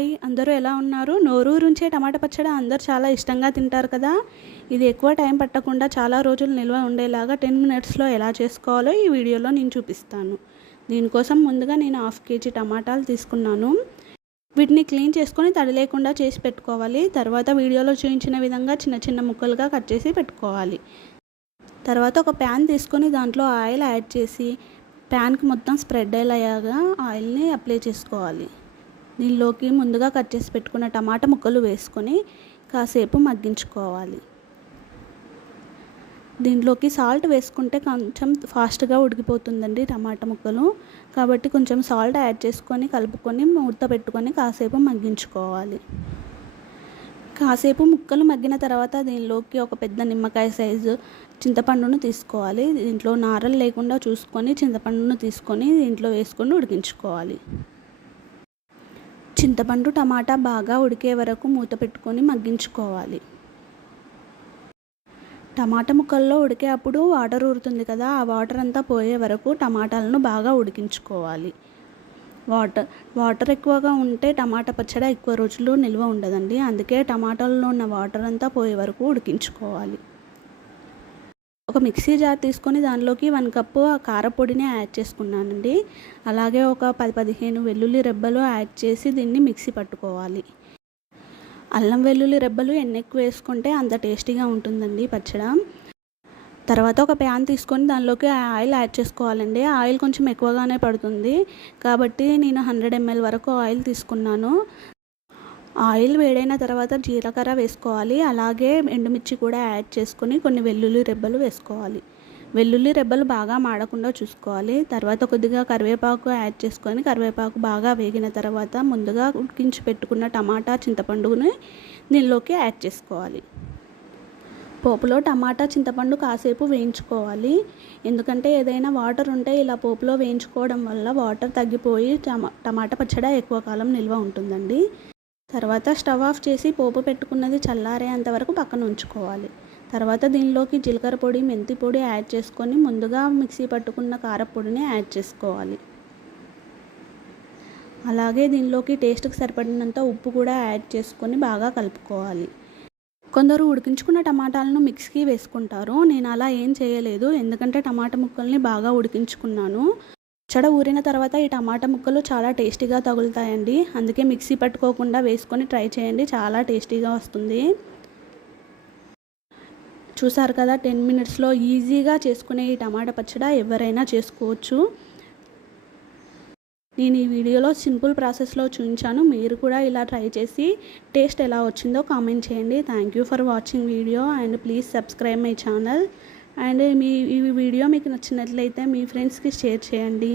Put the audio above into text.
Hi, అందరూ ఎలా ఉన్నారు? నోరూరుంచే టమాటా పచ్చడి అందరూ చాలా ఇష్టంగా తింటారు కదా. ఇది ఎక్కువ టైం పట్టకుండా చాలా రోజులు నిల్వ ఉండేలాగా 10 మినిట్స్లో ఎలా చేసుకోవాలో ఈ వీడియోలో నేను చూపిస్తాను. దీనికోసం ముందుగా నేను 1/2 కేజీ టమాటాలు తీసుకున్నాను. వీటిని క్లీన్ చేసుకొని తడి లేకుండా చేసి పెట్టుకోవాలి. తర్వాత వీడియోలో చూపించిన విధంగా చిన్న చిన్న ముక్కలుగా కట్ చేసి పెట్టుకోవాలి. తర్వాత ఒక ప్యాన్ తీసుకొని దాంట్లో ఆయిల్ యాడ్ చేసి ప్యాన్కి మొత్తం స్ప్రెడ్ అయ్యేలాగా ఆయిల్ని అప్లై చేసుకోవాలి. దీనిలోకి ముందుగా కట్ చేసి పెట్టుకున్న టమాటా ముక్కలు వేసుకొని కాసేపు మగ్గించుకోవాలి. దీంట్లోకి సాల్ట్ వేసుకుంటే కొంచెం ఫాస్ట్గా ఉడికిపోతుందండి టమాటా ముక్కలు. కాబట్టి కొంచెం సాల్ట్ యాడ్ చేసుకొని కలుపుకొని మూత పెట్టుకొని కాసేపు మగ్గించుకోవాలి. కాసేపు ముక్కలు మగ్గిన తర్వాత దీనిలోకి ఒక పెద్ద నిమ్మకాయ సైజు చింతపండును తీసుకోవాలి. దీంట్లో నారలు లేకుండా చూసుకొని చింతపండును తీసుకొని దీంట్లో వేసుకొని ఉడికించుకోవాలి. చింతపండు టమాటా బాగా ఉడికే వరకు మూత పెట్టుకొని మగ్గించుకోవాలి. టమాటా ముక్కల్లో ఉడికే అప్పుడు వాటర్ ఊరుతుంది కదా, ఆ వాటర్ అంతా పోయే వరకు టమాటాలను బాగా ఉడికించుకోవాలి. వాటర్ ఎక్కువగా ఉంటే టమాటా పచ్చడి ఎక్కువ రోజులు నిల్వ ఉండదండి. అందుకే టమాటాల్లో ఉన్న వాటర్ అంతా పోయే వరకు ఉడికించుకోవాలి. ఒక మిక్సీ జార్ తీసుకొని దానిలోకి 1 కప్పు కారపొడిని యాడ్ చేసుకున్నానండి. అలాగే ఒక 10-15 వెల్లుల్లి రెబ్బలు యాడ్ చేసి దీన్ని మిక్సీ పట్టుకోవాలి. అల్లం వెల్లుల్లి రెబ్బలు ఎన్ని ఎక్కువ వేసుకుంటే అంత టేస్టీగా ఉంటుందండి పచ్చడి. తర్వాత ఒక ప్యాన్ తీసుకొని దానిలోకి ఆయిల్ యాడ్ చేసుకోవాలండి. ఆయిల్ కొంచెం ఎక్కువగానే పడుతుంది కాబట్టి నేను 100 ml వరకు ఆయిల్ తీసుకున్నాను. ఆయిల్ వేడైన తర్వాత జీలకర్ర వేసుకోవాలి. అలాగే ఎండుమిర్చి కూడా యాడ్ చేసుకొని కొన్ని వెల్లుల్లి రెబ్బలు వేసుకోవాలి. వెల్లుల్లి రెబ్బలు బాగా మాడకుండా చూసుకోవాలి. తర్వాత కొద్దిగా కరివేపాకు యాడ్ చేసుకొని కరివేపాకు బాగా వేగిన తర్వాత ముందుగా ఉడికించి పెట్టుకున్న టమాటా చింతపండుని దీనిలోకి యాడ్ చేసుకోవాలి. పోపులో టమాటా చింతపండు కాసేపు వేయించుకోవాలి. ఎందుకంటే ఏదైనా వాటర్ ఉంటే ఇలా పోపులో వేయించుకోవడం వల్ల వాటర్ తగ్గిపోయి టమాటా పచ్చడి ఎక్కువ కాలం నిల్వ ఉంటుందండి. తర్వాత స్టవ్ ఆఫ్ చేసి పోపు పెట్టుకున్నది చల్లారేంత వరకు పక్కన ఉంచుకోవాలి. తర్వాత దీనిలోకి జీలకర్ర పొడి, మెంతి పొడి యాడ్ చేసుకొని ముందుగా మిక్సీ పట్టుకున్న కారపొడిని యాడ్ చేసుకోవాలి. అలాగే దీనిలోకి టేస్ట్కి సరిపడినంత ఉప్పు కూడా యాడ్ చేసుకొని బాగా కలుపుకోవాలి. కొందరు ఉడికించుకున్న టమాటాలను మిక్సీకి వేసుకుంటారు. నేను అలా ఏం చేయలేదు, ఎందుకంటే టమాటా ముక్కల్ని బాగా ఉడికించుకున్నాను. పచ్చడి ఊరిన తర్వాత ఈ టమాటా ముక్కలు చాలా టేస్టీగా తగులుతాయండి. అందుకే మిక్సీ పట్టుకోకుండా వేసుకొని ట్రై చేయండి, చాలా టేస్టీగా వస్తుంది. చూసారు కదా, 10 మినిట్స్లో ఈజీగా చేసుకునే ఈ టమాటా పచ్చడి ఎవరైనా చేసుకోవచ్చు. నేను ఈ వీడియోలో సింపుల్ ప్రాసెస్లో చూపించాను. మీరు కూడా ఇలా ట్రై చేసి టేస్ట్ ఎలా వచ్చిందో కామెంట్ చేయండి. Thank you for watching video and please subscribe my channel. And ఈ వీడియో మీకు నచ్చినట్లయితే మీ ఫ్రెండ్స్కి షేర్ చేయండి.